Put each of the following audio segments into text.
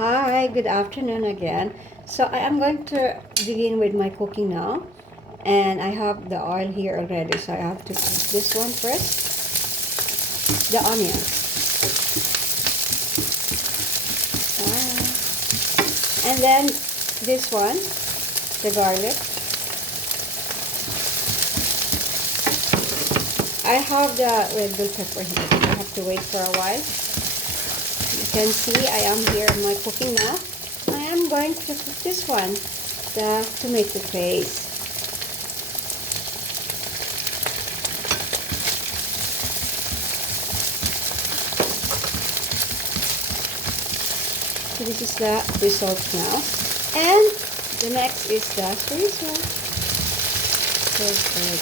Hi, good afternoon again. So I am going to begin with my cooking now. And I have the oil here already, so I have to put this one first. The onion. And then this one, the garlic. I have the red bell pepper here. I have to wait for a while. You can see I am here in my cooking now. I am going to cook this one, the tomato paste. So this is the result now. And the next is the chorizo. So good.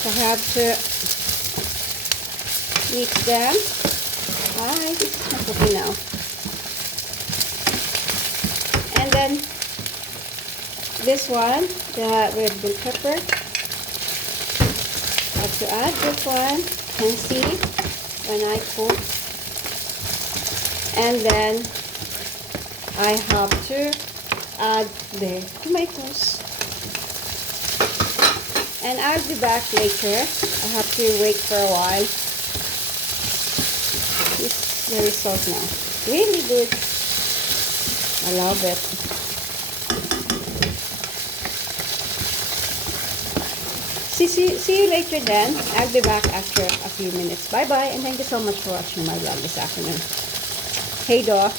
So I have to mix them. Hi, this is my cooking now. And then this one, the red bell pepper. I have to add this one and see when I cook. And then I have to add the tomatoes. And I'll be back later. I have to wait for a while. This is the result now. Really good. I love it. See you later then. I'll be back after a few minutes. Bye bye, and thank you so much for watching my vlog this afternoon. Hey, doll.